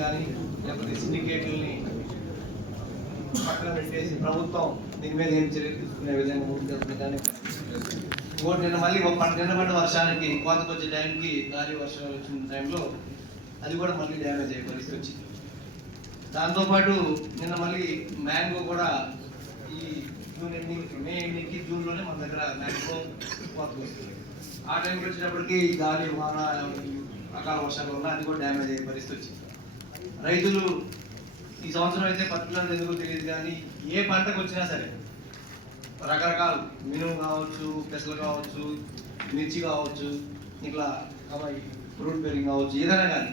కానీ లేకపోతే సిండికేట్లని పక్కన పెట్టేసి ప్రభుత్వం దీని మీద ఏం చర్యలు తీసుకునే విధంగా ముందుకు కానీ ఇంకోటి నిన్న మళ్ళీ ఒక పంట నిన్న పడ్డ వర్షానికి కోతకు వచ్చే టైంకి గాలి వర్షాలు వచ్చిన టైంలో అది కూడా మళ్ళీ డ్యామేజ్ అయ్యే పరిస్థితి వచ్చింది. దాంతోపాటు నిన్న మళ్ళీ మ్యాంగో కూడా ఈ జూన్ ఎండింగ్ మే ఎండింగ్కి జూన్లోనే మన దగ్గర మ్యాంగో కోతకు వస్తుంది. ఆ టైంకి వచ్చేటప్పటికి గాలి వాన అకాల వర్షాలు వల్ల అది కూడా డ్యామేజ్ అయ్యే పరిస్థితి వచ్చింది. రైతులు ఈ సంవత్సరం అయితే పర్టికులర్ ఎందుకు తెలియదు కానీ ఏ పంటకు వచ్చినా సరే రకరకాల మినుము కావచ్చు పెసలు కావచ్చు మిర్చి కావచ్చు ఇట్లా ఫ్రూట్ బెరింగ్ కావచ్చు ఏదైనా కానీ.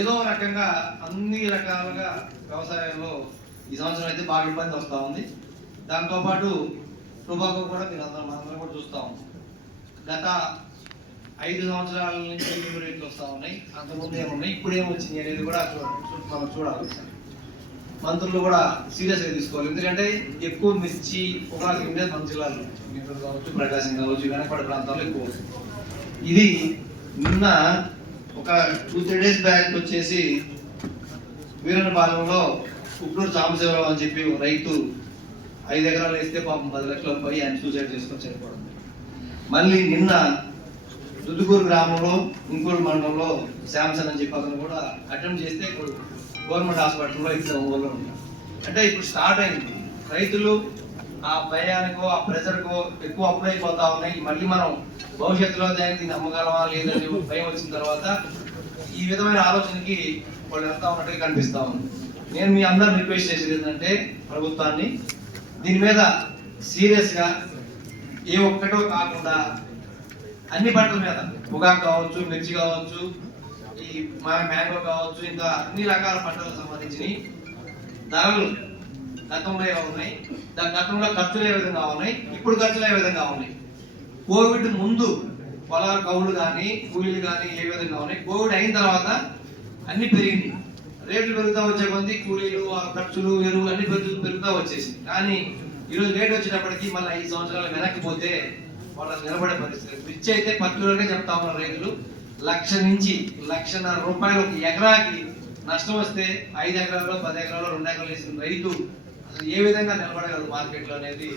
ఏదో రకంగా అన్ని రకాలుగా వ్యవసాయంలో ఈ సంవత్సరం అయితే బాగా ఇబ్బంది వస్తూ ఉంది. దాంతోపాటు టొబాకో కూడా మీరు అందరం మనందరం కూడా చూస్తూ గత ఐదు సంవత్సరాల నుంచి ఎక్కువ రేట్లు వస్తూ ఉన్నాయి? అంతకుముందు ఏమున్నాయి ఇప్పుడు ఏమొచ్చింది అనేది కూడా మనం చూడాలి. మంత్రులు కూడా సీరియస్గా తీసుకోవాలి. ఎందుకంటే ఎక్కువ మిర్చి పొగాకు ఉండే మన జిల్లాలో గుంటూరు కావచ్చు ప్రకాశం కావచ్చు వెనకబడి ప్రాంతాల్లో ఎక్కువ ఇది నిన్న ఒక టూ త్రీ డేస్ బ్యాక్ వచ్చేసి వీరనపాలెంలో ఉప్పుడూరు సాంబశివరావు అని చెప్పి ఒక రైతు ఐదు ఎకరాలు వేస్తే పాపం పది లక్షలు పోయి ఆయన సూసైడ్ చేసుకొని చనిపోవడం మళ్ళీ నిన్న దుద్దుకూరు గ్రామంలో ఇంకూరు మండలంలో శాంసన్ అని చెప్పి అతను కూడా అటెంప్ట్ చేస్తే ఇప్పుడు గవర్నమెంట్ హాస్పిటల్లో ఇక్కడ ఒంగోలులో ఉన్నారు అంటే ఇప్పుడు స్టార్ట్ అయింది. రైతులు ఆ భయానికో ఆ ప్రెషర్కో ఎక్కువ అప్లై అయిపోతా ఉన్నాయి. మళ్ళీ మనం భవిష్యత్తులో దానికి నమ్మగలమా లేదని భయం వచ్చిన తర్వాత ఈ విధమైన ఆలోచనకి వాళ్ళు వెళ్తా ఉన్నట్టుగా కనిపిస్తా ఉంది. నేను మీ అందరు రిక్వెస్ట్ చేసేది ఏంటంటే ప్రభుత్వాన్ని దీని మీద సీరియస్గా ఏ ఒక్కటో కాకుండా అన్ని పంటల మీద. పొగాకు కావచ్చు మిర్చి కావచ్చు ఈ మా- మ్యాంగో కావచ్చు ఇంకా అన్ని రకాల పంటలకు సంబంధించి ధరలు గతంలో ఎలా ఉన్నాయి. దాని గతంలో ఖర్చులు ఏ విధంగా ఉన్నాయి? ఇప్పుడు ఖర్చులు ఏ విధంగా ఉన్నాయి? కోవిడ్ ముందు పొలాల కవులు కానీ కూలీలు కానీ ఏ విధంగా ఉన్నాయి? కోవిడ్ అయిన తర్వాత అన్ని పెరిగింది. రేట్లు పెరుగుతూ వచ్చే కొద్ది కూలీలు ఖర్చులు ఎరువులు అన్ని పెరుగుతూ పెరుగుతూ వచ్చేసి కానీ ఈరోజు రేట్ వచ్చినప్పటికీ మళ్ళీ ఐదు సంవత్సరాలు వెనక్కి పోతే వాళ్ళకి నిలబడే పరిస్థితి. మిర్చి అయితే పర్టికులర్గా చెప్తా ఉన్నారు రైతులు. లక్ష నుంచి లక్షన్నర రూపాయలు ఒక ఎకరాకి నష్టం వస్తే ఐదు ఎకరాల్లో పది ఎకరాల్లో రెండు ఎకరాలు వేసిన రైతు అసలు ఏ విధంగా నిలబడగలదు మార్కెట్లో అనేది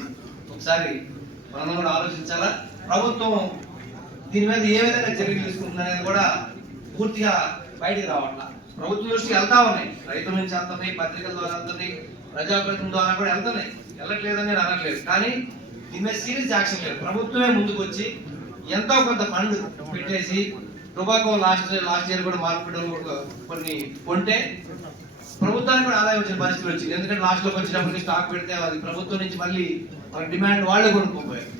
ఒకసారి మనం కూడా ఆలోచించాలా? ప్రభుత్వం దీని మీద ఏ విధంగా చర్యలు తీసుకుంటుందనేది కూడా పూర్తిగా బయటికి రావట్లా. ప్రభుత్వం దృష్టికి వెళ్తా ఉన్నాయి. రైతుల నుంచి వెళ్తున్నాయి పత్రికల ద్వారా వెళ్తున్నాయి ప్రజాప్రతినిధుల ద్వారా కూడా వెళ్తున్నాయి. వెళ్ళట్లేదని నేను అనట్లేదు. కానీ దీని మీద సీరియస్ యాక్షన్ లేదు. ప్రభుత్వమే ముందుకు వచ్చి ఎంతో కొంత ఫండ్ పెట్టేసి టొబాకో లాస్ట్ లాస్ట్ ఇయర్ కూడా మార్కెట్ కొన్ని కొంటే ప్రభుత్వానికి కూడా ఆదాయం వచ్చిన పరిస్థితి వచ్చింది. ఎందుకంటే లాస్ట్లోకి వచ్చినప్పటికి స్టాక్ పెడితే అది ప్రభుత్వం నుంచి మళ్ళీ వాళ్ళ డిమాండ్ వాళ్ళే కొనుక్కోపోయారు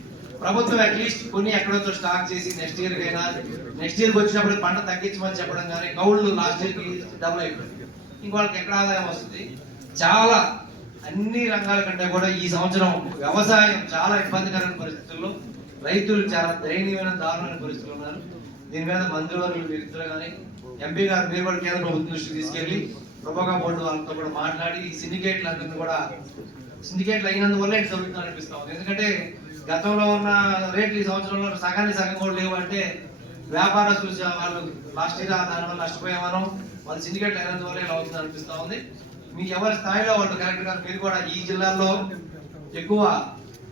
ప్రభుత్వం అట్లీస్ట్ కొన్ని ఎక్కడో స్టాక్ చేసి నెక్స్ట్ ఇయర్ కైనా నెక్స్ట్ ఇయర్కి వచ్చినప్పుడు పంట తగ్గించమని చెప్పడం కానీ కౌళ్ళు లాస్ట్ ఇయర్కి డబుల్ అయిపోయింది. ఇంక వాళ్ళకి ఎక్కడ ఆదాయం వస్తుంది? చాలా అన్ని రంగాల కంటే కూడా ఈ సంవత్సరం వ్యవసాయం చాలా ఇబ్బందికరమైన పరిస్థితుల్లో రైతులు చాలా దయనీయమైన దారుణమైన పరిస్థితులు ఉన్నారు. దీని మీద మంత్రివర్గులు మీరిద్దరు కానీ ఎంపీ గారు మీరు కూడా కేంద్ర ప్రభుత్వం దృష్టికి తీసుకెళ్ళి ప్రొపోగా బోర్డు వాళ్ళతో కూడా మాట్లాడి ఈ సిండికేట్లు అందరినీ కూడా సిండికేట్లు అయినందువల్ల ఇటు జరుగుతుంది అనిపిస్తా ఉంది. ఎందుకంటే గతంలో ఉన్న రేట్లు ఈ సంవత్సరంలో సగానికి సగం కూడా లేవు అంటే వ్యాపారస్తులు వాళ్ళు లాస్ట్ ఇయర్ దానివల్ల నష్టపోయేవారు వాళ్ళు సిండికేట్ అయినందువల్ల ఇలా అవుతుంది అనిపిస్తా ఉంది. మీ ఎవరి స్థాయిలో వాళ్ళు కరెక్ట్గా మీరు కూడా ఈ జిల్లాలో ఎక్కువ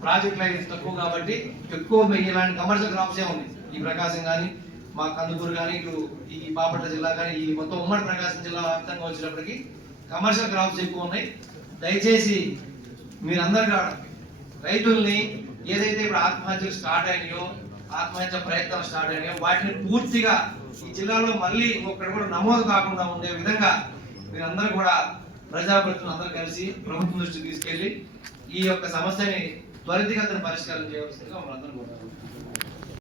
ప్రాజెక్ట్ లైన్స్ తక్కువ కాబట్టి ఎక్కువ మీకు ఇలాంటి కమర్షియల్ క్రాప్సే ఏ ఉంది ఈ ప్రకాశం కానీ మా కందుకూరు కానీ ఇటు ఈ బాపట్ల జిల్లా కానీ ఈ మొత్తం ఉమ్మడి ప్రకాశం జిల్లా వ్యాప్తంగా వచ్చినప్పటికీ కమర్షియల్ క్రాప్స్ ఎక్కువ ఉన్నాయి. దయచేసి మీరందరూ కాదు రైతుల్ని ఏదైతే ఇప్పుడు ఆత్మహత్యలు స్టార్ట్ అయినాయో ఆత్మహత్య ప్రయత్నాలు స్టార్ట్ అయినాయో వాటిని పూర్తిగా ఈ జిల్లాలో మళ్ళీ ఒక్కడ కూడా నమోదు కాకుండా ఉండే విధంగా మీరందరూ కూడా ప్రజాప్రతినిధులు అందరూ కలిసి ప్రభుత్వం దృష్టికి తీసుకెళ్ళి ఈ యొక్క సమస్యని త్వరితగతిన పరిష్కారం చేయవలసిందిగా మనందరం కోరుతున్నాం